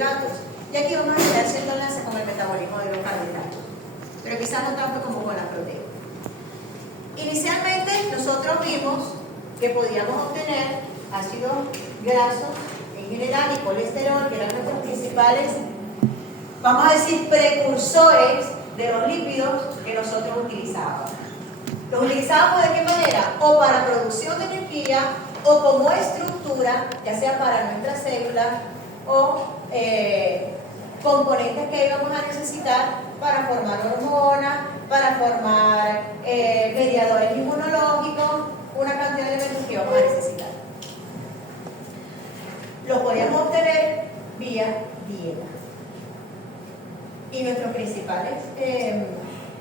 carbohidratos. Y aquí vamos a ir haciendo enlace con el metabolismo de los carbohidratos, pero quizás no tanto como con la proteína. Inicialmente nosotros vimos que podíamos obtener ácidos grasos en general y colesterol, que eran nuestros principales, vamos a decir, precursores de los lípidos que nosotros utilizábamos. Los utilizábamos ¿de qué manera? O para producción de energía o como estructura, ya sea para nuestras células o componentes que íbamos a necesitar para formar hormonas, para formar mediadores inmunológicos, una cantidad de elementos que íbamos a necesitar. Los podíamos obtener vía dieta. Y nuestros principales,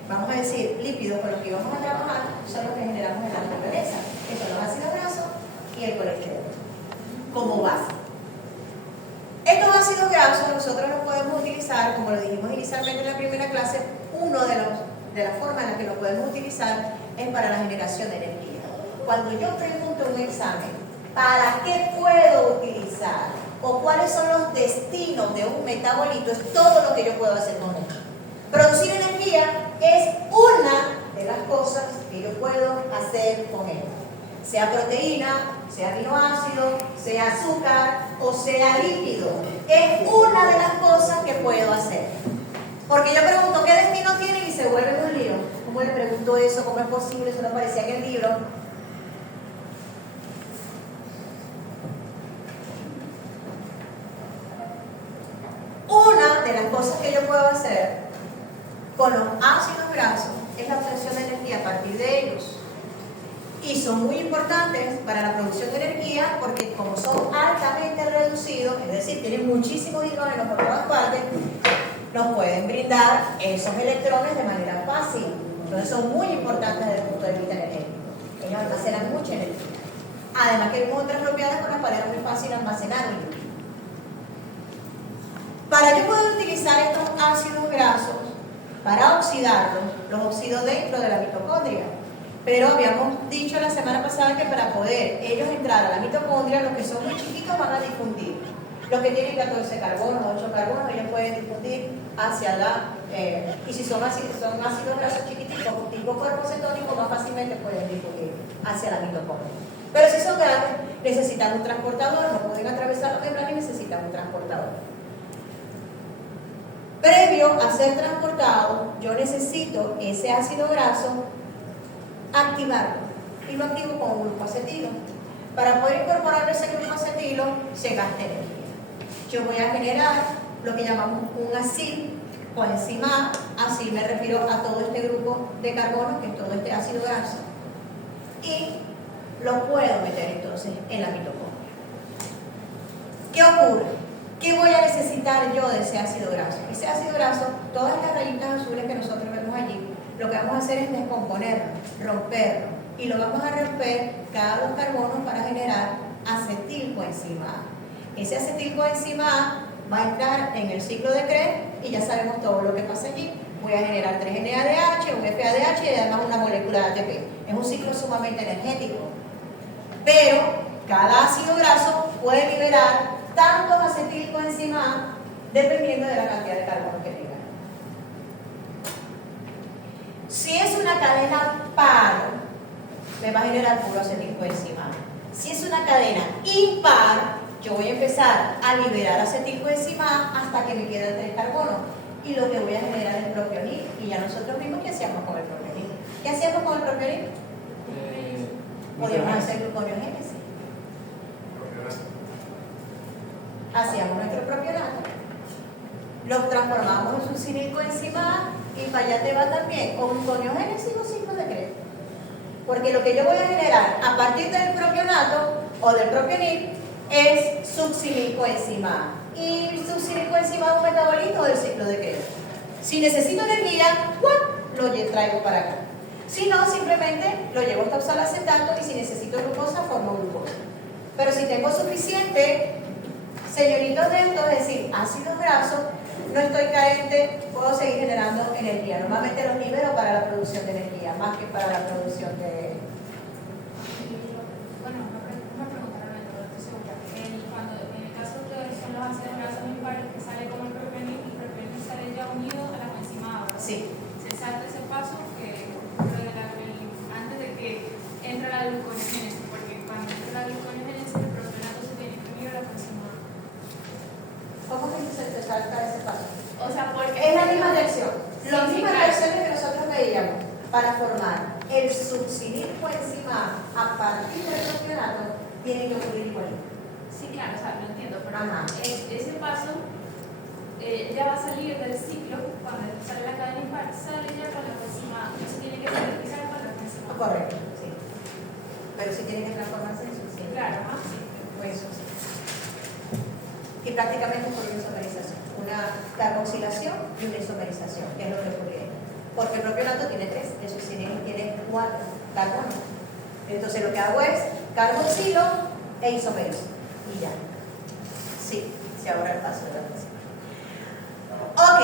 vamos a decir, lípidos con los que íbamos a trabajar son los que generamos en la naturaleza, que son los ácidos grasos y el colesterol, como base. Estos ácidos grasos nosotros los podemos utilizar, como lo dijimos inicialmente en la primera clase, una de las formas en las que los podemos utilizar es para la generación de energía. Cuando yo pregunto en un examen, ¿para qué puedo utilizar? O cuáles son los destinos de un metabolito, es todo lo que yo puedo hacer con él. Producir energía es una de las cosas que yo puedo hacer con él. Sea proteína, sea aminoácido, sea azúcar o sea lípido. Es una de las cosas que puedo hacer. Porque yo pregunto, ¿qué destino tiene? Y se vuelve un lío. ¿Cómo le pregunto eso? ¿Cómo es posible? Eso no aparecía en el libro. Una de las cosas que yo puedo hacer con los ácidos grasos es la obtención de energía a partir de ellos. Y son muy importantes para la producción de energía porque como son altamente reducidos, es decir, tienen muchísimo hidrógeno por todas partes, nos pueden brindar esos electrones de manera fácil. Entonces son muy importantes desde el punto de vista energético. Ellos almacenan mucha energía. Además que hay otras propiedades con las cuales es muy fácil almacenar un líquido. Para yo poder utilizar estos ácidos grasos para oxidarlos, los oxido dentro de la mitocondria. Pero habíamos dicho la semana pasada que para poder ellos entrar a la mitocondria, los que son muy chiquitos van a difundir. Los que tienen 14 carbonos, 8 carbonos, ellos pueden difundir hacia la... y si son ácidos grasos chiquititos, tipo cuerpo cetónico, más fácilmente pueden difundir hacia la mitocondria. Pero si son grandes, necesitan un transportador, no pueden atravesar la membrana y necesitan un transportador. Previo a ser transportado, yo necesito ese ácido graso activarlo. Y lo activo con un grupo acetilo. Para poder incorporar ese grupo acetilo, se gasta energía. Yo voy a generar lo que llamamos un acil coenzima A. Acil me refiero a todo este grupo de carbonos, que es todo este ácido graso. Y lo puedo meter entonces en la mitocondria. ¿Qué ocurre? ¿Qué voy a necesitar yo de ese ácido graso? Ese ácido graso, todas las rayitas azules que nosotros vemos allí, lo que vamos a hacer es descomponerlo, romperlo. Y lo vamos a romper cada 2 carbonos para generar acetilcoenzima A. Ese acetilcoenzima A va a entrar en el ciclo de Krebs y ya sabemos todo lo que pasa allí. Voy a generar 3-NADH, un FADH y además una molécula de ATP. Es un ciclo sumamente energético. Pero cada ácido graso puede liberar tantos acetilcoenzima A dependiendo de la cantidad de carbono que tenga. Si es una cadena par, me va a generar puro acetilcoenzima A. Si es una cadena impar, yo voy a empezar a liberar acetilcoenzima A hasta que me queden 3 carbonos. Y lo que voy a generar es propionil. Y ya nosotros vimos qué hacíamos con el propionil. ¿Qué hacíamos con el propionil? Podíamos hacer gluconeogénesis. Hacíamos nuestro propionato, lo transformamos en succinilcoenzima A y para allá te va también o gluconeogénesis o ciclo de Krebs. Porque lo que yo voy a generar a partir del propionato o del propionil es succinilcoenzima A. Y succinilcoenzima A es un metabolito del ciclo de Krebs. Si necesito energía, lo traigo para acá. Si no, simplemente lo llevo hasta oxalacetato y si necesito glucosa, formo glucosa. Pero si tengo suficiente señoritos dentos, es decir, ácidos grasos, no estoy carente, puedo seguir generando energía. Normalmente los libero para la producción de energía, más que para la producción de... Bueno, una pregunta realmente, no estoy segura. Cuando en el caso que son los ácidos grasos impares que salen O sea, porque Es la misma reacción. Sí, Las sí, mismas claro. reacciones que nosotros veíamos para formar el succinil coenzima A partir del propionato tienen que ocurrir igualito. Sí, claro, o sea, lo entiendo, pero Ajá. ese paso ya va a salir del ciclo, cuando sale la cadena impar, sale ya con la coenzima, se tiene que sintetizar con la coenzima. Correcto, sí. Pero sí tiene que transformarse en succinil. Claro, ¿no? Sí. Pues eso sí. Y prácticamente por una isomerización. Una carboxilación y una isomerización, que es lo que ocurre. Porque el propionato tiene 3, el succinil tiene 4 carbonos. Entonces lo que hago es carboxilo e isomerizo. Y ya. Sí, se ahorra el paso de la coenzima. Ok.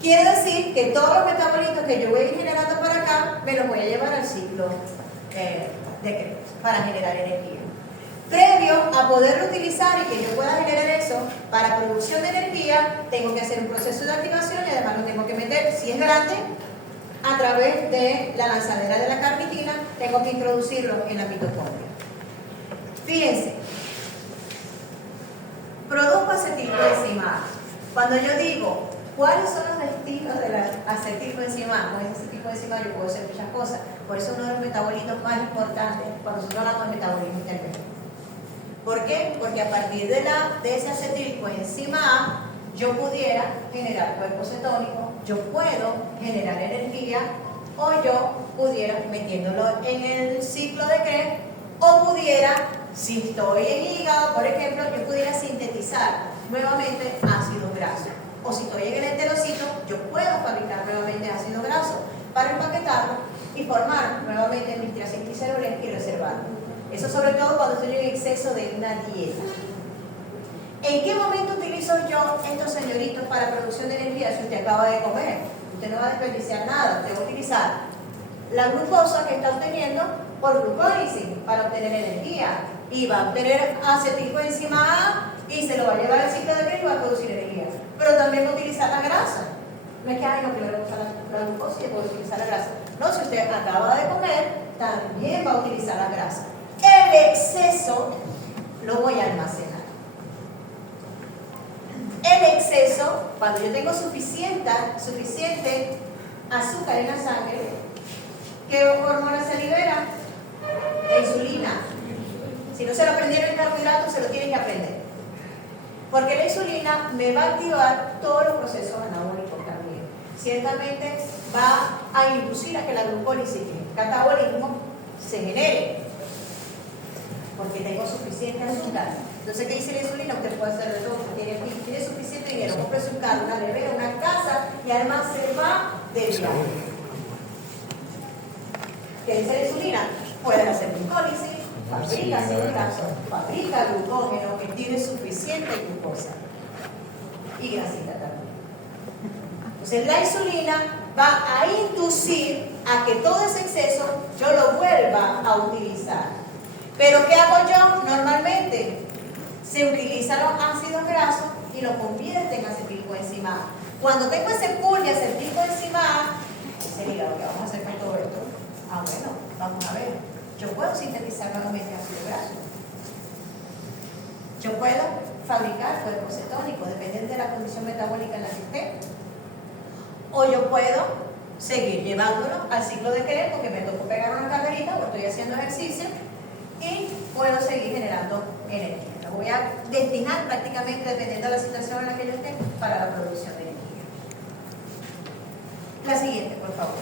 Quiere decir que todos los metabolitos que yo voy a ir generando para acá, me los voy a llevar al ciclo de Krebs para generar energía. Previo a poderlo utilizar y que yo pueda generar eso para producción de energía, tengo que hacer un proceso de activación y además lo tengo que meter, si es grande, a través de la lanzadera de la carnitina, tengo que introducirlo en la mitocondria. Fíjense, produzco acetilcoenzima A. Cuando yo digo, ¿cuáles son los destinos de la acetilcoenzima A? Con esa acetilcoenzima yo puedo hacer muchas cosas. Por eso es uno de los metabolitos más importantes cuando nosotros hablamos de metabolismo intermedio. ¿Por qué? Porque a partir de ese acetilcoenzima A, yo pudiera generar cuerpo cetónico, yo puedo generar energía, o yo pudiera, metiéndolo en el ciclo de Krebs, o pudiera, si estoy en hígado, por ejemplo, yo pudiera sintetizar nuevamente ácidos grasos. O si estoy en el enterocito, yo puedo fabricar nuevamente ácido graso para empaquetarlo y formar nuevamente mis triacilgliceroles y reservarlo. Eso sobre todo cuando estoy en exceso de una dieta. ¿En qué momento utilizo yo estos señoritos para producción de energía? Si usted acaba de comer, usted no va a desperdiciar nada, usted va a utilizar la glucosa que está obteniendo por glucólisis para obtener energía y va a obtener acetilcoenzima A y se lo va a llevar al ciclo de Krebs y va a producir energía. Pero también va a utilizar la grasa. No es que hay no quiero usar la glucosa y puedo utilizar la grasa. No, si usted acaba de comer, también va a utilizar la grasa. El exceso lo voy a almacenar. El exceso, cuando yo tengo suficiente azúcar en la sangre, ¿qué hormona se libera? La insulina. Si no se lo aprendieron en carbohidratos, se lo tienen que aprender. Porque la insulina me va a activar todos los procesos anabólicos también. Ciertamente va a inducir a que la glucólisis, el catabolismo, se genere. Porque tengo suficiente azúcar. Entonces, ¿qué dice la insulina? Usted puede hacer de todo. Tiene suficiente dinero, compre su carro, una nevera, una casa y además se va de viaje. ¿Qué dice la insulina? Pueden hacer glucólisis, fabrica ácido graso, fabrica glucógeno que tiene suficiente glucosa y grasita también. Entonces, la insulina va a inducir a que todo ese exceso yo lo vuelva a utilizar. Pero ¿qué hago yo? Normalmente se utilizan los ácidos grasos y lo convierte en acetilcoenzima A. Cuando tengo ese pool de acetilcoenzima A, dice, mira, lo que vamos a hacer con todo esto. Ah, bueno, vamos a ver. Yo puedo sintetizar nuevamente ácido graso. Yo puedo fabricar cuerpo cetónico, dependiendo de la condición metabólica en la que esté. O yo puedo seguir llevándolo al ciclo de Krebs porque me tocó pegar una carrerita o estoy haciendo ejercicio y puedo seguir generando energía. Lo voy a destinar prácticamente, dependiendo de la situación en la que yo esté, para la producción de energía. La siguiente, por favor.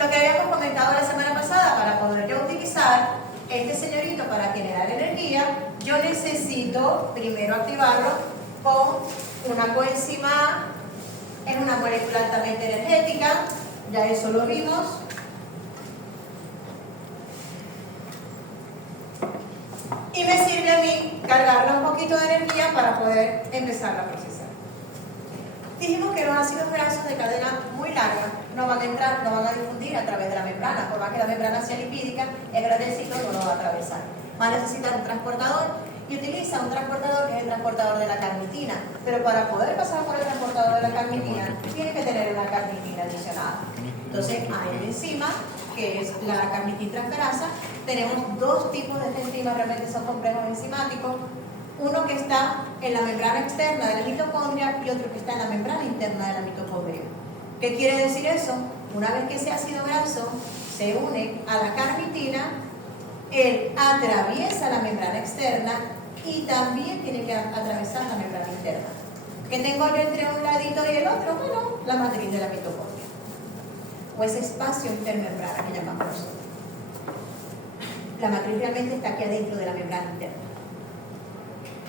Lo que habíamos comentado la semana pasada, para poder yo utilizar este señorito para generar energía, yo necesito primero activarlo con una coenzima A, es una molécula altamente energética, ya eso lo vimos. Y me sirve a mí cargarla un poquito de energía para poder empezar a procesar. Dijimos que los ácidos grasos de cadena muy larga no van a entrar, no van a difundir a través de la membrana. Por más que la membrana sea lipídica, el grande ciclo no lo va a atravesar. Va a necesitar un transportador y utiliza un transportador que es el transportador de la carnitina. Pero para poder pasar por el transportador de la carnitina, tiene que tener una carnitina adicionada. Entonces hay una enzima que que es la carnitintransferasa. Tenemos dos tipos de esta enzima, realmente son complejos enzimáticos. Uno que está en la membrana externa de la mitocondria y otro que está en la membrana interna de la mitocondria. ¿Qué quiere decir eso? Una vez que ese ácido graso se une a la carnitina, él atraviesa la membrana externa y también tiene que atravesar la membrana interna. ¿Qué tengo yo entre un ladito y el otro? Bueno, la matriz de la mitocondria, o ese espacio intermembrana que llamamos nosotros. La matriz realmente está aquí adentro de la membrana interna.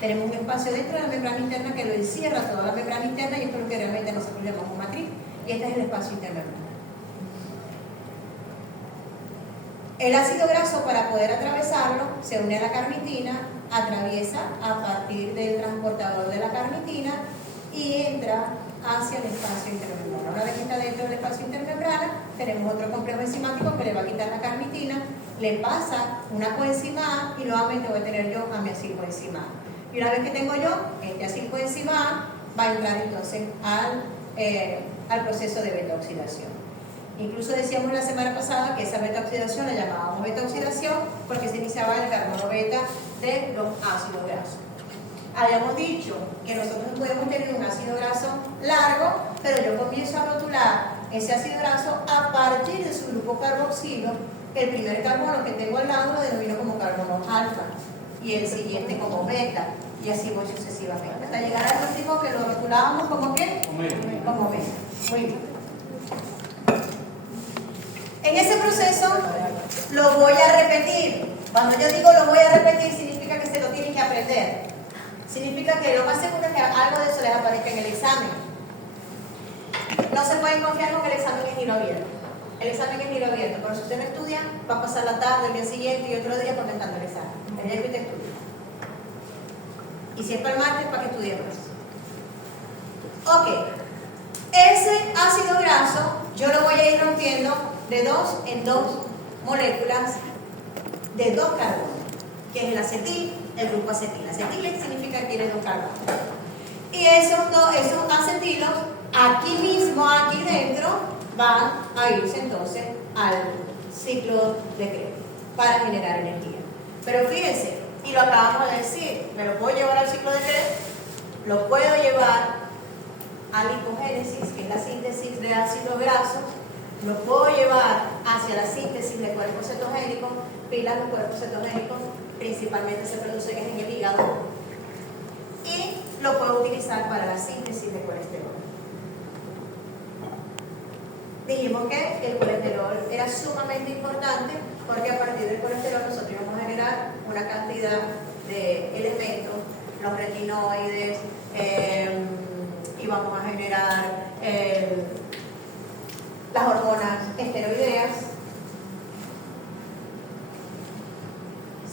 Tenemos un espacio dentro de la membrana interna que lo encierra toda la membrana interna, y esto es lo que realmente nosotros llamamos matriz, y este es el espacio intermembrana. El ácido graso, para poder atravesarlo, se une a la carnitina, atraviesa a partir del transportador de la carnitina y entra hacia el espacio intermembrana. Una vez que está dentro del espacio intermembrana, tenemos otro complejo enzimático que le va a quitar la carnitina, le pasa una coenzima A y nuevamente voy a tener yo a mi acilcoenzima A. Y una vez que tengo yo este acilcoenzima A, va a entrar entonces al proceso de beta-oxidación. Incluso decíamos la semana pasada que esa beta-oxidación la llamábamos beta-oxidación porque se iniciaba el carbono beta de los ácidos grasos. Habíamos dicho que nosotros podemos tener un ácido graso largo, pero yo comienzo a rotular ese ácido graso a partir de su grupo carboxilo. El primer carbono que tengo al lado lo denomino como carbono alfa y el siguiente como beta, y así voy sucesivamente hasta llegar al último que lo rotulábamos como ¿qué? Como beta. Muy bien. En ese proceso lo voy a repetir. Cuando yo digo lo voy a repetir, significa que se lo tienen que aprender. Significa que lo más seguro es que algo de eso les aparezca en el examen. No se pueden confiar con que el examen es giro abierto. El examen es giro abierto, pero si usted no estudia, va a pasar la tarde, el día siguiente y otro día contestando el examen. El día que usted estudia. Y si es para el martes, para que estudie más. Ok. Ese ácido graso yo lo voy a ir rompiendo de 2 en 2 moléculas de 2 carbonos, que es el acetil, el grupo acetil. Acetil significa que tiene 2 carbonos. Y esos acetilos, aquí mismo, aquí dentro, van a irse entonces al ciclo de Krebs para generar energía. Pero fíjense, y lo acabamos de decir, me lo puedo llevar al ciclo de Krebs, lo puedo llevar a lipogénesis, que es la síntesis de ácidos grasos, lo puedo llevar hacia la síntesis de cuerpos cetogénicos. Pilas de cuerpos cetogénicos principalmente se producen en el hígado, y lo puedo utilizar para la síntesis de colesterol. Dijimos que el colesterol era sumamente importante porque a partir del colesterol nosotros íbamos a generar una cantidad de elementos, los retinoides, íbamos a generar las hormonas esteroideas.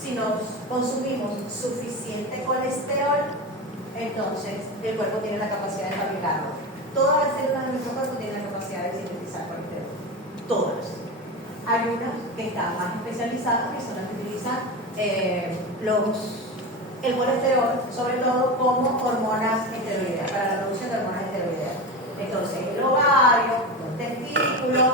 Si nos consumimos suficiente colesterol, entonces el cuerpo tiene la capacidad de fabricarlo. Todas las células de nuestro cuerpo tienen la capacidad de sintetizar colesterol. Todas. Hay unas que están más especializadas, que son las que utilizan el colesterol, sobre todo como hormonas esteroideas, para la producción de hormonas esteroideas. Entonces, el ovario, los testículos,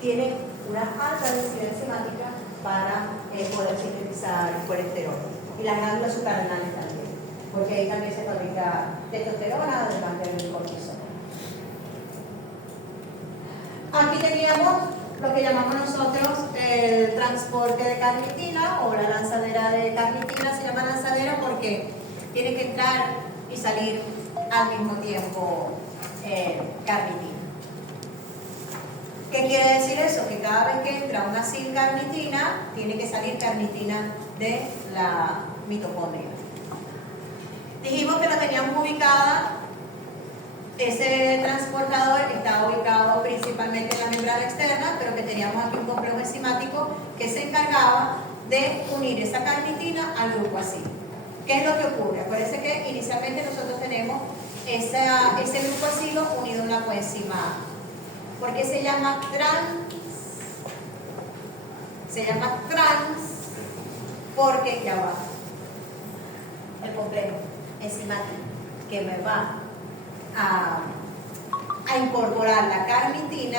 tienen una alta densidad enzimática para poder sintetizar el colesterol. Y las glándulas suprarrenales también, porque ahí también se fabrica testosterona, además del cortisol. Aquí teníamos lo que llamamos nosotros el transporte de carnitina, o la lanzadera de carnitina. Se llama lanzadera porque tiene que entrar y salir al mismo tiempo carnitina. ¿Qué quiere decir eso? Que cada vez que entra una acilcarnitina, tiene que salir carnitina de la mitocondria. Dijimos que la teníamos ubicada, ese transportador estaba ubicado principalmente en la membrana externa, pero que teníamos aquí un complejo enzimático que se encargaba de unir esa carnitina al grupo acil. ¿Qué es lo que ocurre? Parece que inicialmente nosotros tenemos ese grupo acilo unido a una coenzima A. ¿Por qué se llama trans? Se llama trans porque ya va el complejo enzimático que me va a incorporar la carnitina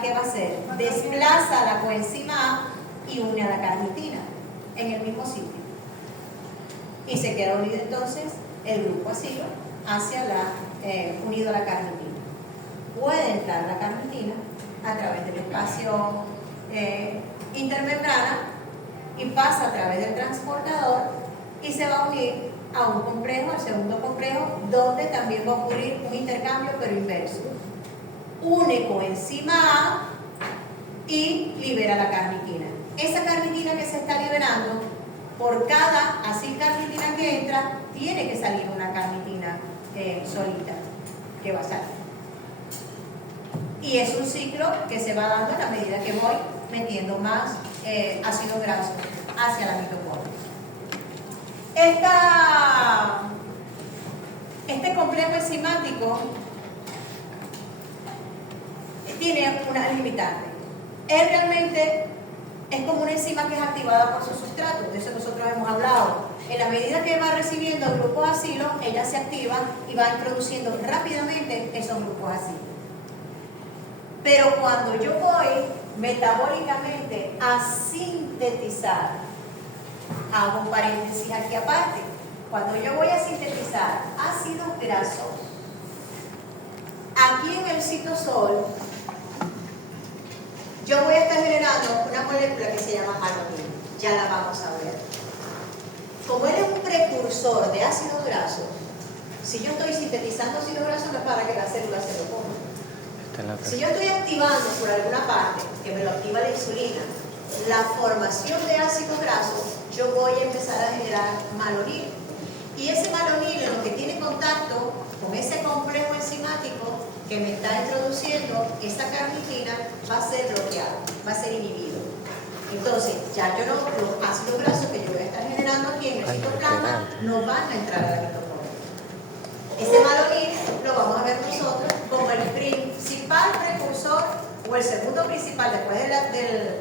¿qué va a hacer? Desplaza la coenzima A y une a la carnitina en el mismo sitio. Y se queda unido entonces el grupo acilo unido a la carnitina. Puede entrar la carnitina a través del espacio intermembrana y pasa a través del transportador y se va a unir a un complejo, el segundo complejo, donde también va a ocurrir un intercambio pero inverso. Une coenzima A y libera la carnitina. Esa carnitina que se está liberando, por cada así carnitina que entra, tiene que salir una carnitina solita que va a salir. Y es un ciclo que se va dando a la medida que voy metiendo más ácido graso hacia la mitocondria. Este complejo enzimático tiene una limitante. Él realmente es como una enzima que es activada por su sustrato, de eso nosotros hemos hablado. En la medida que va recibiendo grupos acilo, ella se activa y va introduciendo rápidamente esos grupos acilo. Pero cuando yo voy metabólicamente a sintetizar, hago un paréntesis aquí aparte, cuando yo voy a sintetizar ácidos grasos, aquí en el citosol, yo voy a estar generando una molécula que se llama malonina, ya la vamos a ver. Como él es un precursor de ácido graso, si yo estoy sintetizando ácido graso no es para que la célula se lo coma. Si yo estoy activando por alguna parte, que me lo activa la insulina, la formación de ácidos grasos, yo voy a empezar a generar malonina. Y ese malonina, lo que tiene contacto con ese complejo enzimático que me está introduciendo esa carnitina, va a ser bloqueado, va a ser inhibido. Entonces, ya yo no, los ácidos grasos que yo voy a estar generando aquí en el citoplasma no van a entrar a la mitocondria. Ese malonina lo vamos a ver nosotros como el principal precursor o el segundo principal después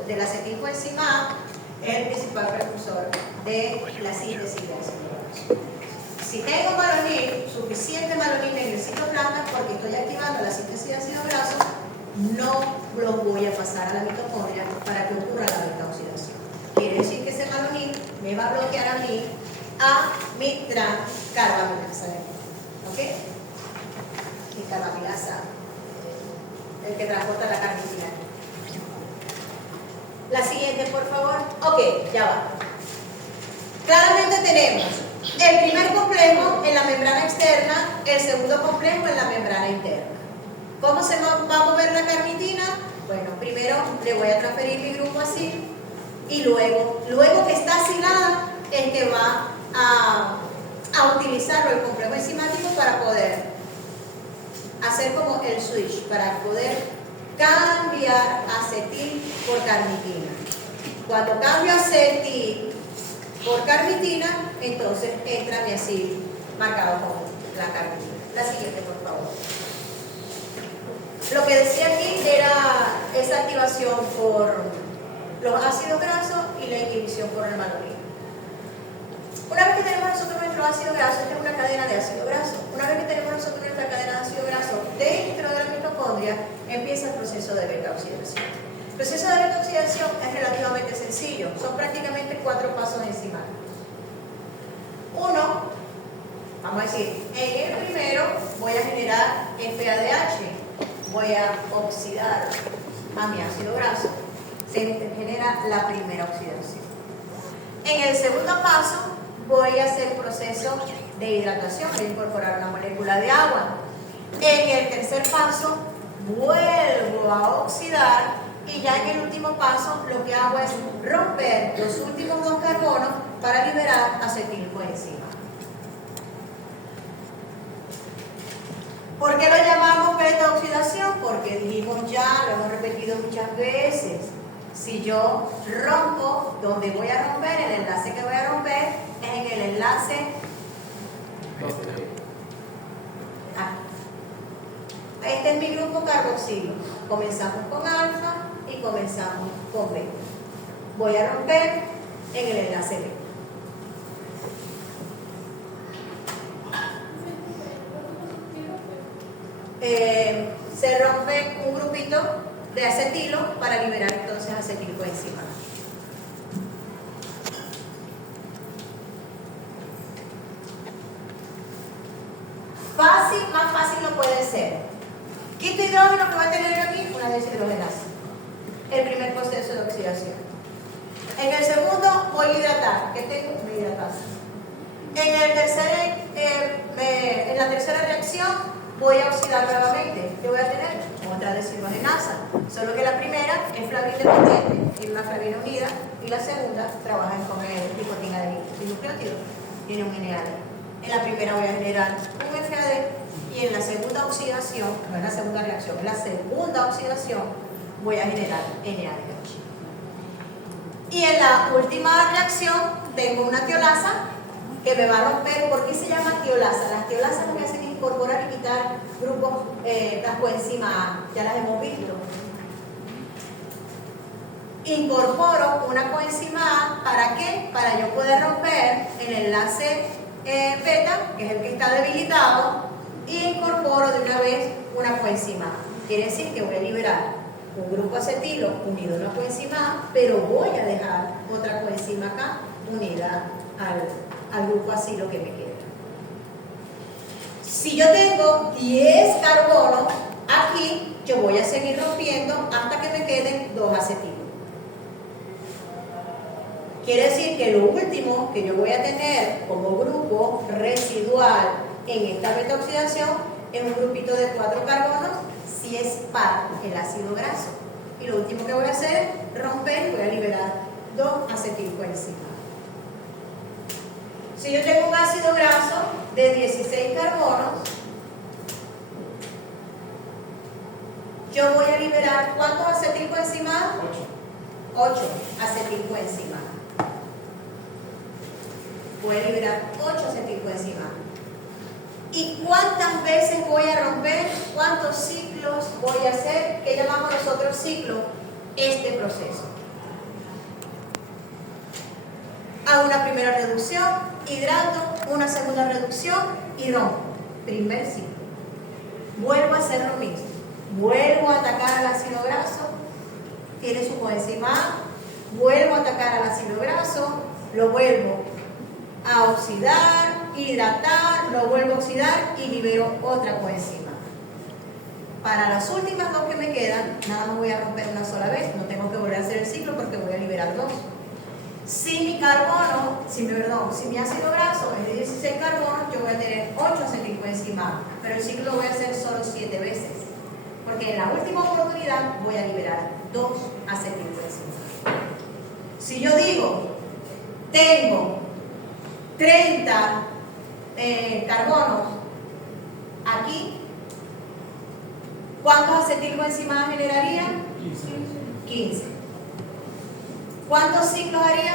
del acetilcoenzima A, es el principal precursor de la síntesis de ácido graso. Si tengo malonina, suficiente malonina en el citoplasma, porque estoy activando la síntesis de ácido graso, no los voy a pasar a la mitocondria para que ocurra la beta-oxidación. Quiere decir que ese malonina me va a bloquear a mí a mi carbamilasa. ¿Ok? Mi carbamilasa, el que transporta la carnitina. La siguiente, por favor. Ok, ya va. Claramente tenemos el primer complejo en la membrana externa, el segundo complejo en la membrana interna. ¿Cómo se va a mover la carnitina? Bueno, primero le voy a transferir mi grupo así y luego que está asilada es que va a utilizarlo el complejo enzimático para poder hacer como el switch, para poder cambiar acetil por carnitina. Cuando cambio acetil por carnitina, entonces entra mi acil marcado con la carnitina. La siguiente, por favor. Lo que decía aquí era esa activación por los ácidos grasos y la inhibición por el malonina. Una vez que tenemos nosotros nuestro ácido graso, esta es una cadena de ácido graso. Una vez que tenemos nosotros nuestra cadena de ácido graso dentro de la mitocondria, empieza el proceso de beta-oxidación. El proceso de beta-oxidación es relativamente sencillo, son prácticamente 4 pasos enzimáticos. Uno, vamos a decir, en el primero voy a generar FADH, voy a oxidar a mi ácido graso, se genera la primera oxidación. En el segundo paso voy a hacer un proceso de hidratación, voy a incorporar una molécula de agua. En el tercer paso vuelvo a oxidar y ya en el último paso lo que hago es romper los últimos 2 carbonos para liberar acetilcoenzima. ¿Por qué lo llamamos beta-oxidación? Porque dijimos ya, lo hemos repetido muchas veces, si yo rompo, donde voy a romper, el enlace que voy a romper es en el enlace este es mi grupo carboxilo. Comenzamos con alfa y comenzamos con beta. Voy a romper en el enlace beta. Se rompe un grupito de acetilo para liberar entonces acetilcoenzima. Fácil, más fácil no puede ser. Quito hidrógeno que va a tener aquí una deshidrogenasa. El primer proceso de oxidación. En el segundo voy a hidratar. ¿Qué tengo? Una hidratasa. En la tercera reacción voy a oxidar nuevamente. ¿Qué voy a tener? Otra deshidrogenasa. Solo que la primera es flavina independiente, tiene una flavina unida, y la segunda trabaja con el nicotina de nucleótido, tiene un NAD. En la primera voy a generar un FAD y en la segunda oxidación, no es la segunda reacción, en la segunda oxidación voy a generar NADH. Y en la última reacción tengo una tiolasa que me va a romper. ¿Por qué se llama tiolasa? Las tiolasas lo que hacen es incorporar y quitar grupos, las coenzima A, ya las hemos visto. Incorporo una coenzima A, ¿para qué? Para yo poder romper el enlace beta, que es el que está debilitado, y incorporo de una vez una coenzima A. Quiere decir que voy a liberar un grupo acetilo unido a una coenzima A, pero voy a dejar otra coenzima acá unida al grupo acilo que me queda. Si yo tengo 10 carbonos aquí, yo voy a seguir rompiendo hasta que me queden 2 acetilos. Quiere decir que lo último que yo voy a tener como grupo residual en esta beta-oxidación es un grupito de 4 carbonos si es par el ácido graso. Y lo último que voy a hacer es romper y voy a liberar 2 acetilcoenzima. Si yo tengo un ácido graso de 16 carbonos, yo voy a liberar ¿cuántos acetilcoenzima? 8 acetilcoenzima. Voy a liberar 8 acetilcoenzima. ¿Y cuántas veces voy a romper? ¿Cuántos ciclos voy a hacer? ¿Qué llamamos nosotros ciclo? Este proceso. Hago una primera reducción, hidrato, una segunda reducción y rompo. Primer ciclo. Vuelvo a hacer lo mismo. Vuelvo a atacar al ácido graso, tiene su coenzima A. Vuelvo a atacar al ácido graso, lo vuelvo a oxidar, hidratar, lo vuelvo a oxidar y libero otra coenzima. Para las últimas 2 que me quedan, nada más voy a romper una sola vez, no tengo que volver a hacer el ciclo porque voy a liberar 2. Si mi ácido graso es de 16 carbonos, yo voy a tener 8 acetilcoenzima A, pero el ciclo lo voy a hacer solo 7 veces, porque en la última oportunidad voy a liberar 2 acetilcoenzima. Si yo digo, tengo 30 carbonos aquí, ¿cuántos acetilcoenzima A generaría? 15. ¿Cuántos ciclos haría?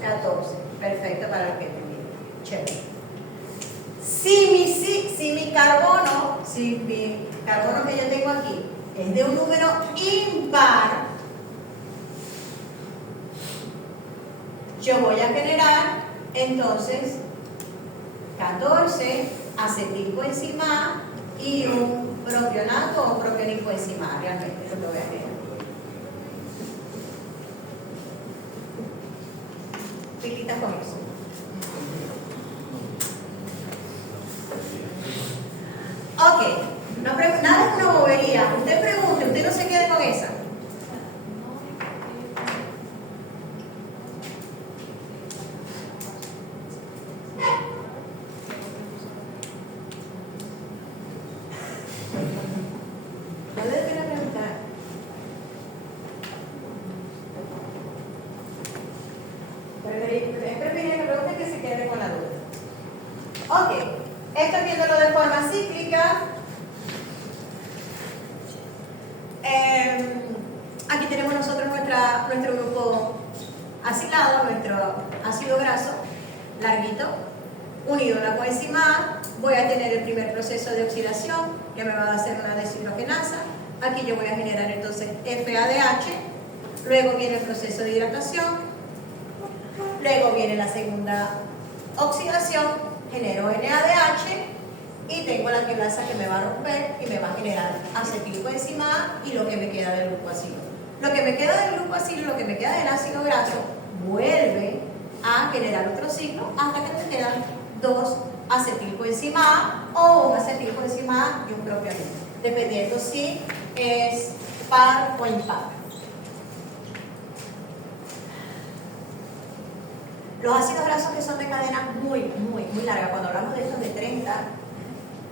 14. Perfecto para lo que entendí. Chévere. Si mi carbono que yo tengo aquí es de un número impar, yo voy a generar entonces 14 acetilcoenzima A y un propionato o propionilcoenzima A. Realmente eso lo voy a generar. Pilitas con eso. Ok, nada es una bobería. Usted pregunte, usted no se quede con esa. No le deben preguntar. Es preferible que pregunten que se quede con la duda. Ok, esto viéndolo de forma cíclica. Aquí tenemos nosotros nuestro grupo acilado, nuestro ácido graso larguito, unido a la coenzima A. Voy a tener el primer proceso de oxidación que me va a hacer una deshidrogenasa. Aquí yo voy a generar entonces FADH. Luego viene el proceso de hidratación. Luego viene la segunda oxidación, genero NADH y tengo la quebrasa que me va a romper y me va a generar acetilcoenzima A y lo que me queda del grupo acilo. Lo que me queda del grupo acilo, lo que me queda del ácido graso, vuelve a generar otro ciclo hasta que me quedan dos acetilcoenzima A o un acetilcoenzima A y un propionil, dependiendo si es par o impar. Los ácidos grasos que son de cadena muy larga, cuando hablamos de estos de 30,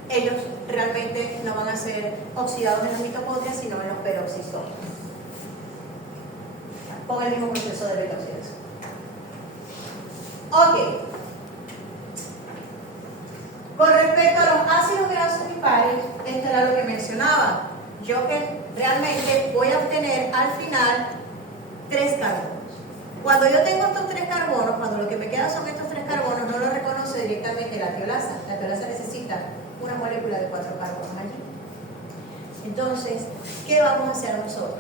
ellos realmente no van a ser oxidados en las mitocondrias, sino en los peroxisomas, con el mismo proceso de veloxidación. Ok. Con respecto a los ácidos grasos impares, esto era lo que mencionaba. Yo que realmente voy a obtener al final 3 carbonos. Cuando yo tengo estos 3 carbonos, cuando lo que me queda son estos 3 carbonos, no lo reconoce directamente la tiolasa. La tiolasa necesita una molécula de 4 carbonos allí. Entonces, ¿qué vamos a hacer nosotros?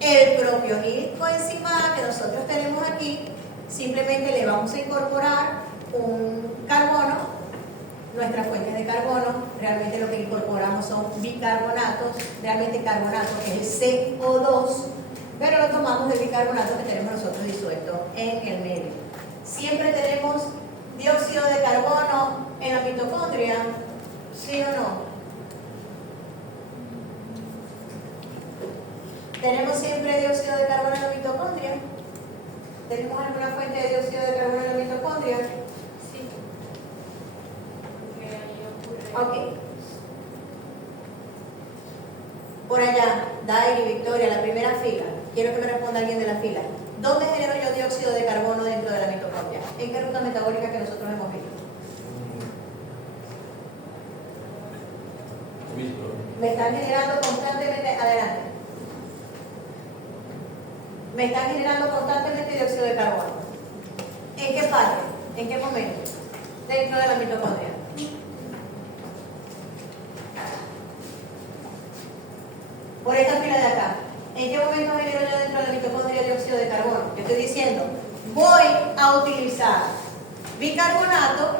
El propionil coenzima A que nosotros tenemos aquí, simplemente le vamos a incorporar un carbono. Nuestras fuentes de carbono, realmente lo que incorporamos son bicarbonatos, realmente carbonato, que es el CO2, pero lo tomamos del bicarbonato que tenemos nosotros disuelto en el medio. Siempre tenemos dióxido de carbono en la mitocondria, ¿sí o no? ¿Tenemos siempre dióxido de carbono en la mitocondria? ¿Tenemos alguna fuente de dióxido de carbono en la mitocondria? Sí. Porque ahí ocurre. Ok. Por allá, Dairi, Victoria, la primera fila. Quiero que me responda alguien de la fila. ¿Dónde genero yo dióxido de carbono dentro de la mitocondria? ¿En qué ruta metabólica que nosotros hemos visto? Me están generando constantemente, adelante. Me están generando constantemente dióxido de carbono. ¿En qué parte? ¿En qué momento? Dentro de la mitocondria. Por esta fila de acá. ¿En qué momento genero yo dentro de la mitocondria dióxido de carbono? Yo estoy diciendo, voy a utilizar bicarbonato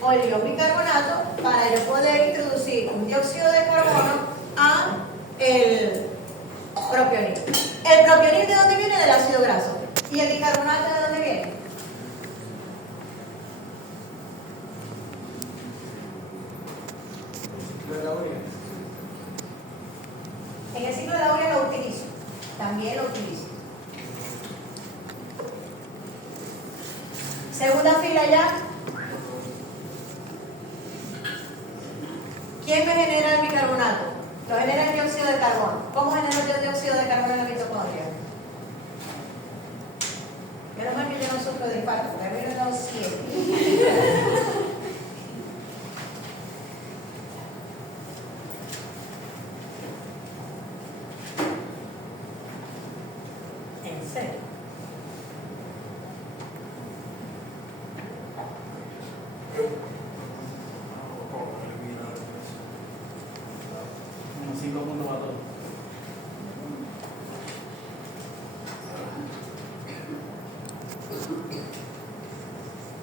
o el ion bicarbonato para yo poder introducir un dióxido de carbono a el propionil. ¿El propionil de dónde viene? Del ácido graso. ¿Y el bicarbonato de dónde viene? En el ciclo de la urea lo utilizo. También lo utilizo. Segunda fila ya. ¿Quién me genera el bicarbonato? Lo genera el dióxido de carbono. ¿Cómo genero yo el dióxido de carbono en la mitocondria? Menos mal que yo no sufro de infarto, porque a mí me han dado 7. ¿En serio?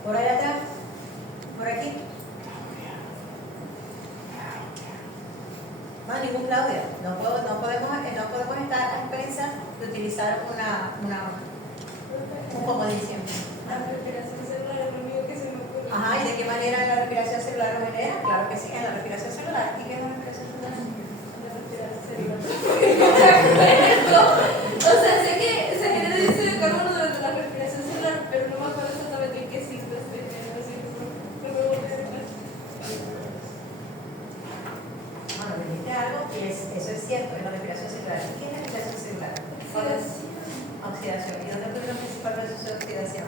¿Por allá atrás? ¿Por aquí? No, ningún Claudia. No podemos estar a expensas de utilizar un comodín siempre. La respiración celular es lo único que se me ocurre. Ajá, ¿y de qué manera la respiración celular lo genera? Claro que sí, en la respiración celular. ¿Y qué es la respiración celular? La respiración celular. O sea, sé que se genera dióxido de carbono durante la respiración celular, pero no me acuerdo exactamente en qué ciclo se genera. No me voy a decir. Bueno, me dijiste algo y eso es cierto, es la respiración celular. ¿Qué es la respiración celular? Oxidación. ¿Y dónde fue el principal proceso de oxidación?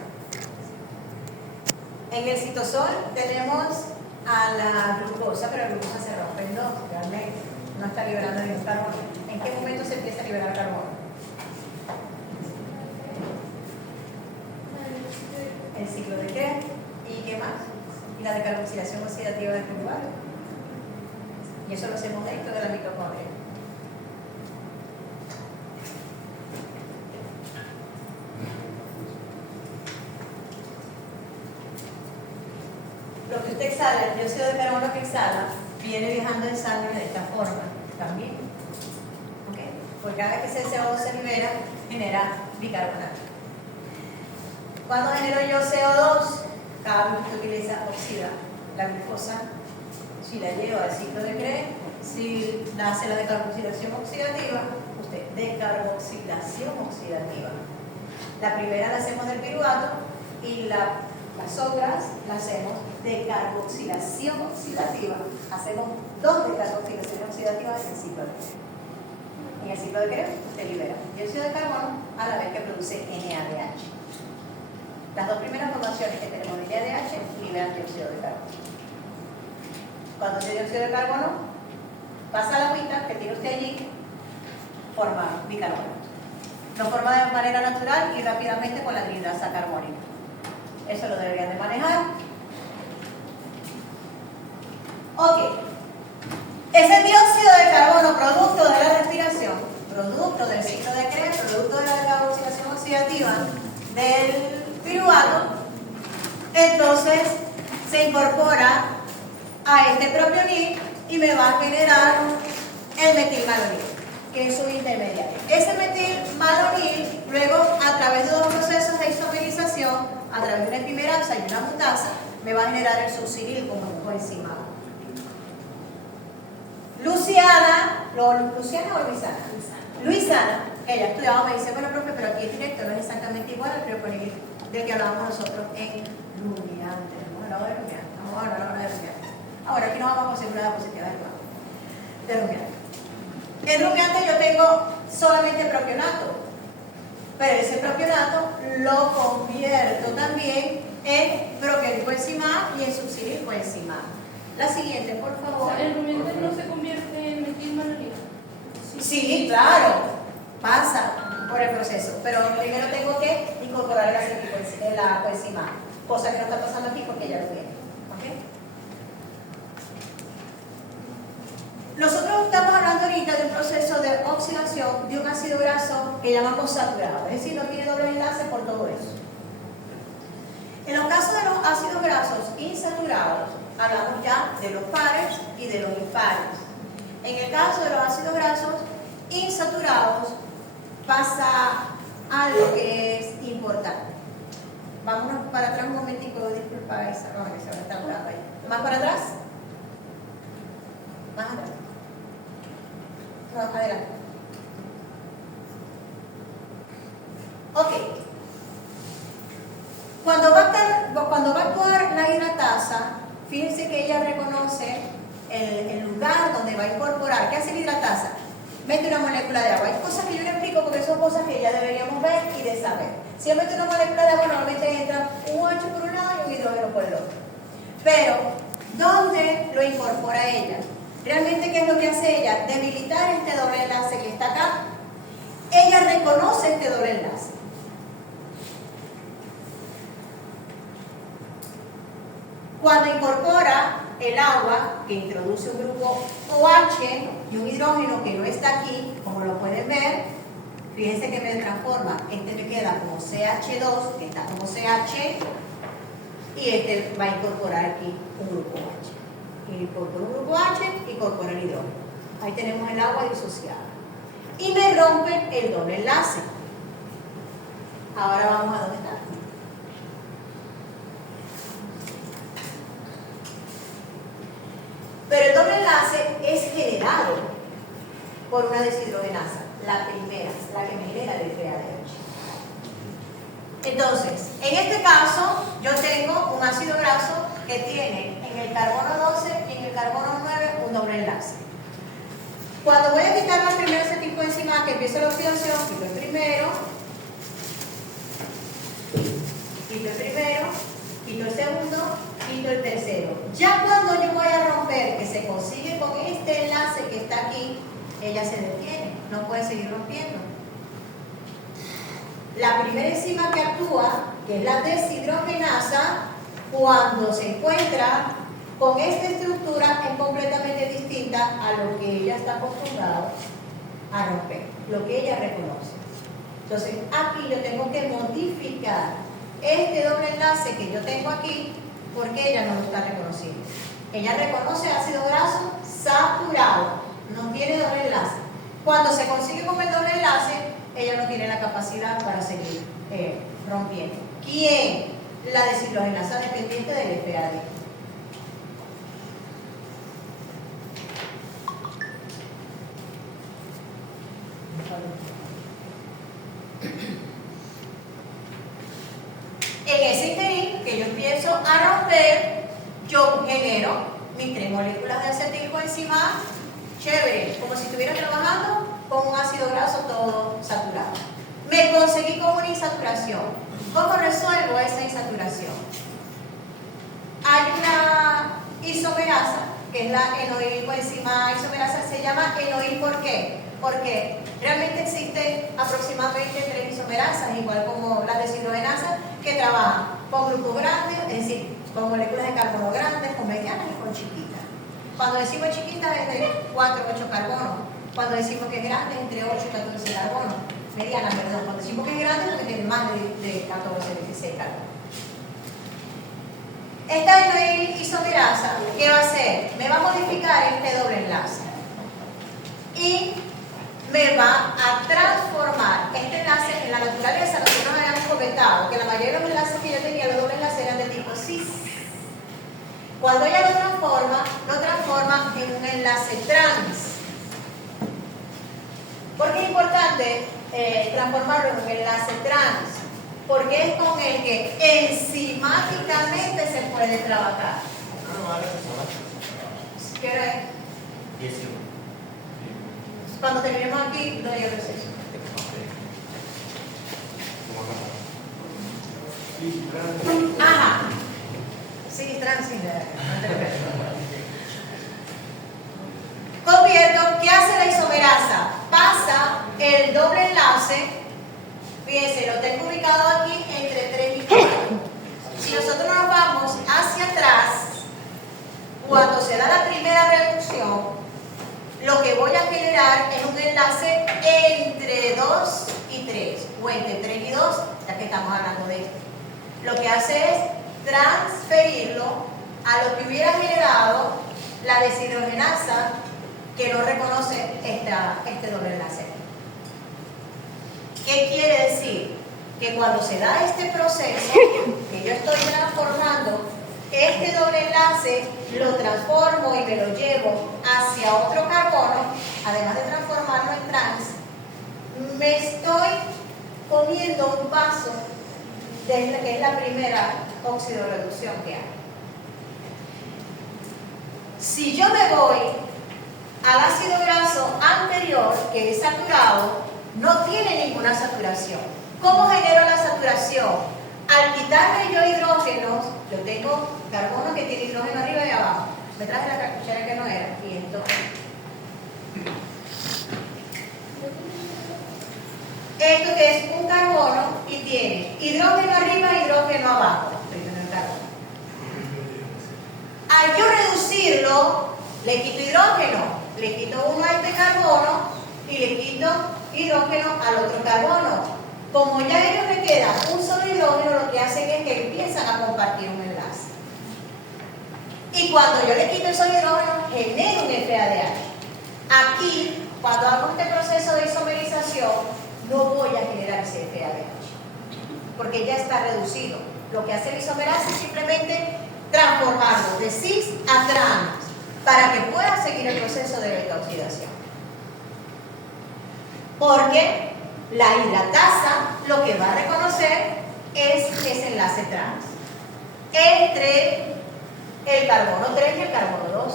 En el citosol tenemos a la glucosa, pero la glucosa se rompe en dos, realmente. No está liberando ningún carbono. ¿En qué momento se empieza a liberar carbono? ¿El ciclo de qué? ¿Y qué más? Y la decarboxilación oxidativa del residual. Y eso lo hacemos dentro de la mitocondria. Lo que que usted exhala, el dióxido de carbono que exhala, viene viajando en sangre de esta forma también. ¿Ok? Porque cada vez que ese CO2 se libera, genera bicarbonato. Cuando genero yo CO2, cada vez que usted utiliza oxida la glucosa, si la lleva al ciclo de Krebs, si nace la decarboxilación oxidativa, usted decarboxilación oxidativa. La primera la hacemos del piruvato y las otras las hacemos de carboxilación oxidativa. Hacemos 2 decarboxilaciones oxidativas en el ciclo de Krebs. En el ciclo de Krebs usted libera dióxido de carbono a la vez que produce NADH. Las 2 primeras formaciones que tenemos de NADH liberan dióxido de carbono. Cuando ese dióxido de carbono pasa a la agüita que tiene usted allí, forma bicarbonato. Lo forma de manera natural y rápidamente con la anhidrasa carbónica. Eso lo deberían de manejar. Ok. Ese dióxido de carbono, producto de la respiración, producto del ciclo de Krebs, producto de la decarboxilación oxidativa del piruvato, entonces se incorpora a este propionil y me va a generar el metilmalonil, que es su intermediario. Ese metilmalonil, luego, a través de 2 procesos de isomerización, a través de una epimerasa y una mutasa, me va a generar el succinil como un coenzimado. Luciana o Luisana? Luisana, que ella estudiaba, me dice, bueno, profe, pero aquí es directo, no es exactamente igual al propionil del que hablábamos nosotros en rumiante. Hemos hablado de rumiante, vamos a hablar ahora de rumiante. Ahora, aquí no vamos a conseguir una diapositiva de rumiante. En rumiante yo tengo solamente propionato, pero ese propionato lo convierto también en propionil coenzimado y en succinil coenzimado. La siguiente, por favor. O sea, el rumiante no se convierte en metilmalonina. Sí, claro, pasa por el proceso, pero primero tengo que incorporar la coenzimada, cosa que no está pasando aquí porque ya lo tiene. ¿Okay? Nosotros estamos hablando ahorita de un proceso de oxidación de un ácido graso que llamamos saturado, es decir, no tiene doble enlace por todo eso. En los casos de los ácidos grasos insaturados, hablamos ya de los pares y de los impares. En el caso de los ácidos grasos insaturados, pasa algo que es importante. Vámonos para atrás un momentico, disculpa esa, no, que se me está curando ahí. ¿Más para atrás? Más atrás. No, adelante. Ok. Cuando va a actuar la hidratasa, fíjense que ella reconoce el lugar donde va a incorporar. ¿Qué hace la hidratasa? Mete una molécula de agua. Hay cosas que yo le explico porque son cosas que ya deberíamos ver y de saber. Si yo meto una molécula de agua, normalmente entra un OH por un lado y un hidrógeno por el otro. Pero, ¿dónde lo incorpora ella? Realmente, ¿qué es lo que hace ella? Debilitar este doble enlace que está acá. Ella reconoce este doble enlace. Cuando incorpora el agua, que introduce un grupo OH y un hidrógeno que no está aquí, como lo pueden ver, fíjense que me transforma. Este me queda como CH2, que está como CH, y este va a incorporar aquí un grupo OH. Incorpora un grupo OH, incorpora el hidrógeno. Ahí tenemos el agua disociada. Y me rompe el doble enlace. Ahora vamos a dónde está. Pero el doble enlace es generado por una deshidrogenasa, la primera, la que me genera el DHA. Entonces, en este caso, yo tengo un ácido graso que tiene en el carbono 12 y en el carbono 9 un doble enlace. Cuando voy a quitar la primera acetilcoenzima que empieza la oxidación, quito el primero, quito el segundo, quito el tercero. Ya cuando yo voy a romper, que se consigue con este enlace que está aquí, ella se detiene, no puede seguir rompiendo. La primera enzima que actúa, que es la deshidrogenasa, cuando se encuentra con esta estructura es completamente distinta a lo que ella está acostumbrada a romper, lo que ella reconoce. Entonces, aquí yo tengo que modificar este doble enlace que yo tengo aquí porque ella no lo está reconociendo. Ella reconoce ácido graso saturado, no tiene doble enlace. Cuando se consigue con el doble enlace, ella no tiene la capacidad para seguir rompiendo. ¿Quién? La deshidrogenasa dependiente del FAD. En ese interín que yo empiezo a romper, yo genero mis 3 moléculas de acetilcoenzima A, chévere, como si estuviera trabajando con un ácido graso todo saturado. Me conseguí con una insaturación. ¿Cómo resuelvo esa insaturación? Hay una isomerasa, que es la enoilcoenzima A isomerasa, se llama enoil, ¿por qué? Porque realmente existen aproximadamente 3 isomerasas, igual como las deshidrogenasas, que trabajan con grupos grandes, es decir, con moléculas de carbono grandes, con medianas y con chiquitas. Cuando decimos chiquitas es de 4 o 8 carbonos. Cuando decimos que es grande es entre 8 y 14 carbonos. Mediana, perdón. Cuando decimos que es grande es porque tiene más de 14 o 16 carbonos. Esta isomerasa, ¿qué va a hacer? Me va a modificar este doble enlace. Y me va a transformar este enlace. En la naturaleza nosotros habíamos comentado que la mayoría de los enlaces que yo tenía, los dobles enlaces eran de tipo cis. Cuando ella lo transforma en un enlace trans. ¿Por qué es importante transformarlo en un enlace trans? Porque es con el que enzimáticamente se puede trabajar. ¿Qué hora es? 18. Cuando terminemos aquí, doy el receso. Ajá. Sí, transiter. Convierto, ¿qué hace la isomerasa? Pasa el doble enlace, fíjense, lo tengo ubicado aquí entre 3 y 4. Si nosotros nos vamos hacia atrás, cuando se da la primera reducción, lo que voy a generar es un enlace entre 2 y 3, o entre 3 y 2, ya que estamos hablando de esto. Lo que hace es transferirlo a lo que hubiera generado la deshidrogenasa que no reconoce este doble enlace. ¿Qué quiere decir? Que cuando se da este proceso, que yo estoy transformando este doble enlace, lo transformo y me lo llevo hacia otro carbono, además de transformarlo en trans, me estoy comiendo un paso de lo que es la primera oxidorreducción que hay. Si yo me voy al ácido graso anterior, que es saturado, no tiene ninguna saturación. ¿Cómo genero la saturación? Al quitarle yo hidrógenos, yo tengo carbono que tiene hidrógeno arriba y abajo. Me traje la cuchara que no era, y esto. Esto que es un carbono y tiene hidrógeno arriba y hidrógeno abajo. Al yo reducirlo, le quito hidrógeno, le quito uno a este carbono y le quito hidrógeno al otro carbono. Como ya a ellos le queda un solo hidrógeno, lo que hacen es que empiezan a compartir un enlace. Y cuando yo le quito esos hidrógenos, genero un FADH. Aquí, cuando hago este proceso de isomerización, no voy a generar ese FADH, porque ya está reducido. Lo que hace la isomerasa es simplemente transformarlo de cis a trans, para que pueda seguir el proceso de beta oxidación. Porque la hidratasa lo que va a reconocer es ese enlace trans entre el carbono 3 y el carbono 2.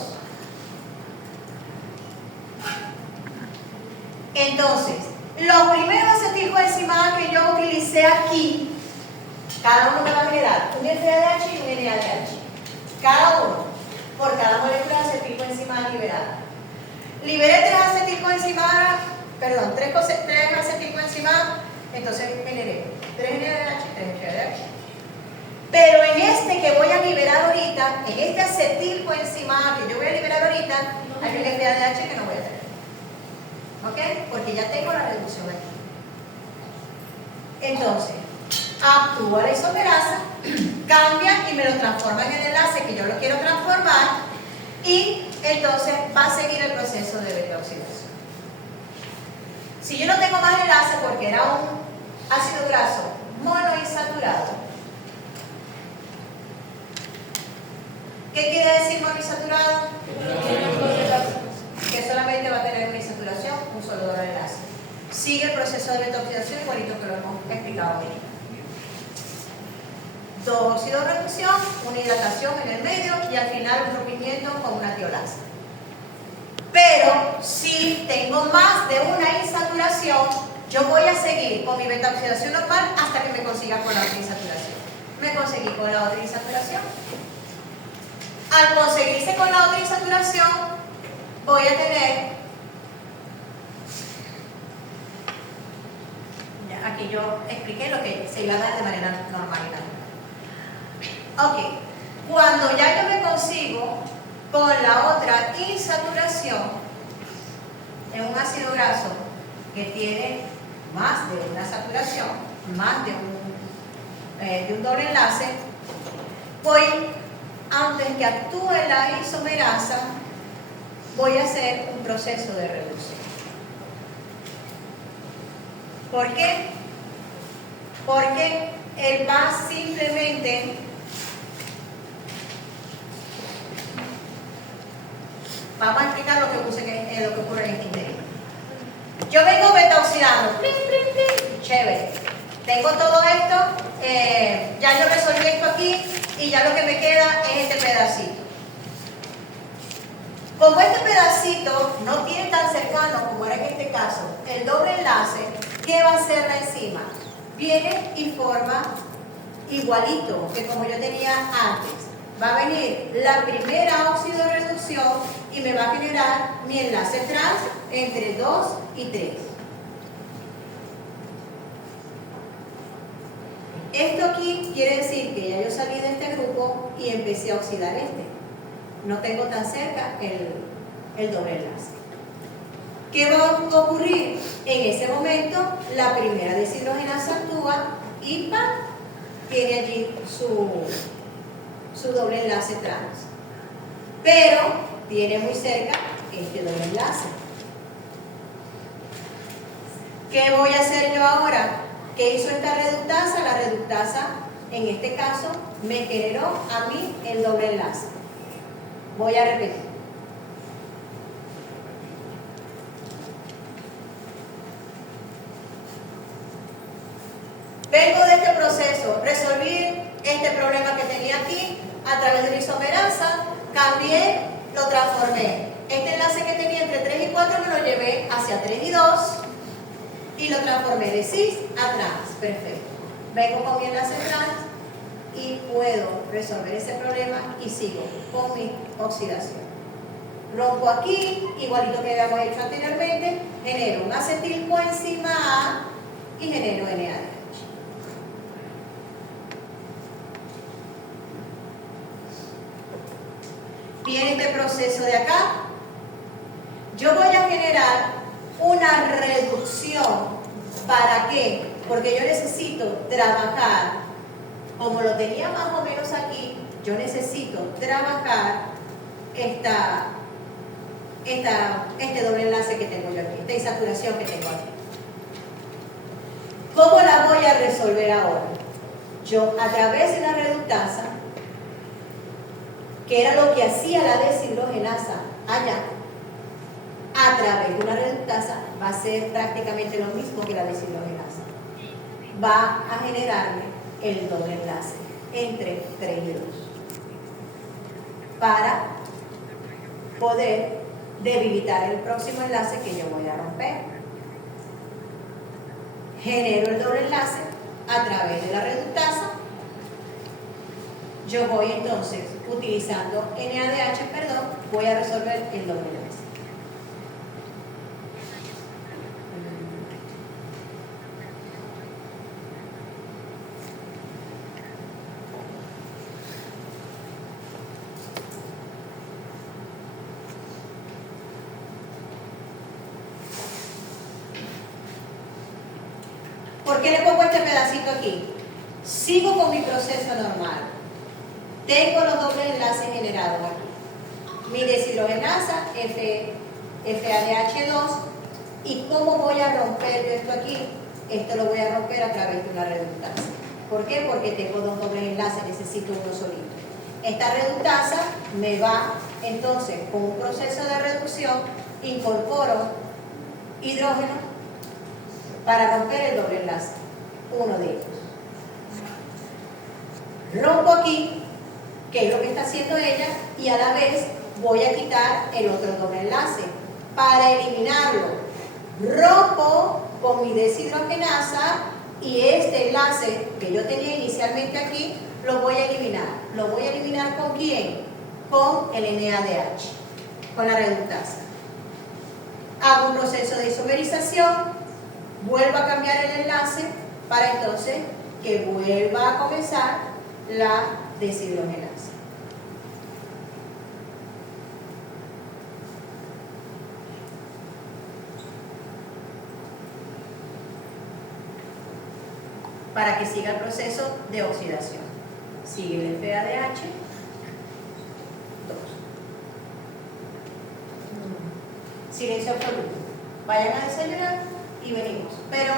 Entonces, los primeros acetilcoenzima que yo utilicé aquí, cada uno me va a generar un FADH y un NADH. Cada uno, por cada molécula de acetilcoenzima liberada. Liberé 3 acetilcoenzima, perdón, 3 acetilcoenzima, entonces generé 3 NADH y 3 FADH. Pero en este que voy a liberar ahorita, en este acetilcoenzima que yo voy a liberar ahorita, hay un FADH que no voy a tener. ¿Ok? Porque ya tengo la reducción aquí. Entonces, actúa la isomerasa cambia y me lo transforma en el enlace que yo lo quiero transformar y entonces va a seguir el proceso de beta oxidación. Si yo no tengo más enlace porque era un ácido graso monoinsaturado, ¿qué quiere decir monoinsaturado? Que solamente va a tener una insaturación, un solo doble enlace. Sigue el proceso de beta oxidación igualito que lo hemos explicado ahorita. 2 óxidos de reducción, una hidratación en el medio y al final un rompimiento con una tiolasa. Pero si tengo más de una insaturación, yo voy a seguir con mi beta oxidación normal hasta que me consiga con la otra insaturación. Me conseguí con la otra insaturación. Al conseguirse con la otra insaturación, voy a tener, aquí yo expliqué lo que se iba a dar de manera normal y natural. Ok, cuando ya yo me consigo con la otra insaturación en un ácido graso que tiene más de una saturación, más de un doble enlace, voy, antes que actúe la isomerasa, voy a hacer un proceso de reducción. ¿Por qué? Porque él va simplemente vamos a explicar lo que ocurre en este interín. Yo vengo beta oxidando, chévere. Tengo todo esto, ya yo resolví esto aquí y ya lo que me queda es este pedacito. Como este pedacito no tiene tan cercano como era en este caso el doble enlace, ¿qué va a hacer la enzima? Viene y forma igualito que como yo tenía antes. Va a venir la primera oxidorreducción y me va a generar mi enlace trans entre 2 y 3. Esto aquí quiere decir que ya yo salí de este grupo y empecé a oxidar este. No tengo tan cerca el doble enlace. ¿Qué va a ocurrir? En ese momento, la primera deshidrogenasa actúa y ¡pam! Tiene allí su doble enlace trans. Pero tiene muy cerca este doble enlace. ¿Qué voy a hacer yo ahora? ¿Qué hizo esta reductasa? La reductasa, en este caso, me generó a mí el doble enlace. Voy a repetir. Vengo de este proceso, resolví este problema que tenía aquí a través de la isomerasa, cambié, lo transformé. Este enlace que tenía entre 3 y 4 me lo llevé hacia 3 y 2 y lo transformé de cis a trans. Perfecto. Vengo con mi enlace trans y puedo resolver ese problema y sigo con mi oxidación. Rompo aquí, igualito que habíamos hecho anteriormente, genero un acetilcoenzima A y genero NADH. Viene este proceso de acá. Yo voy a generar una reducción. ¿Para qué? Porque yo necesito trabajar, como lo tenía más o menos aquí, yo necesito trabajar este doble enlace que tengo yo aquí, esta insaturación que tengo aquí. ¿Cómo la voy a resolver ahora? Yo, a través de la reductasa, que era lo que hacía la deshidrogenasa allá, a través de una reductasa va a ser prácticamente lo mismo que la deshidrogenasa. Va a generarme el doble enlace entre 3 y 2 para poder debilitar el próximo enlace que yo voy a romper. Genero el doble enlace a través de la reductasa. Yo voy entonces, utilizando NADH, voy a resolver el doble enlace. ¿Por qué le pongo este pedacito aquí? Sigo con mi proceso normal. Tengo los dobles enlaces generados aquí. Mi deshidrogenasa, FADH2. ¿Y cómo voy a romper yo esto aquí? Esto lo voy a romper a través de una reductasa. ¿Por qué? Porque tengo dos dobles enlaces, necesito uno solito. Esta reductasa me va, entonces, con un proceso de reducción, incorporo hidrógeno para romper el doble enlace, uno de ellos. Rompo aquí, que es lo que está haciendo ella, y a la vez voy a quitar el otro doble enlace para eliminarlo. Rompo con mi deshidrogenasa y este enlace que yo tenía inicialmente aquí lo voy a eliminar. ¿Lo voy a eliminar con quién? Con el NADH, con la reductasa. Hago un proceso de isomerización, vuelvo a cambiar el enlace para entonces que vuelva a comenzar la deshidrogenasa. Para que siga el proceso de oxidación. Sigue el FADH 2. Silencio absoluto. Vayan a desayunar y venimos. Pero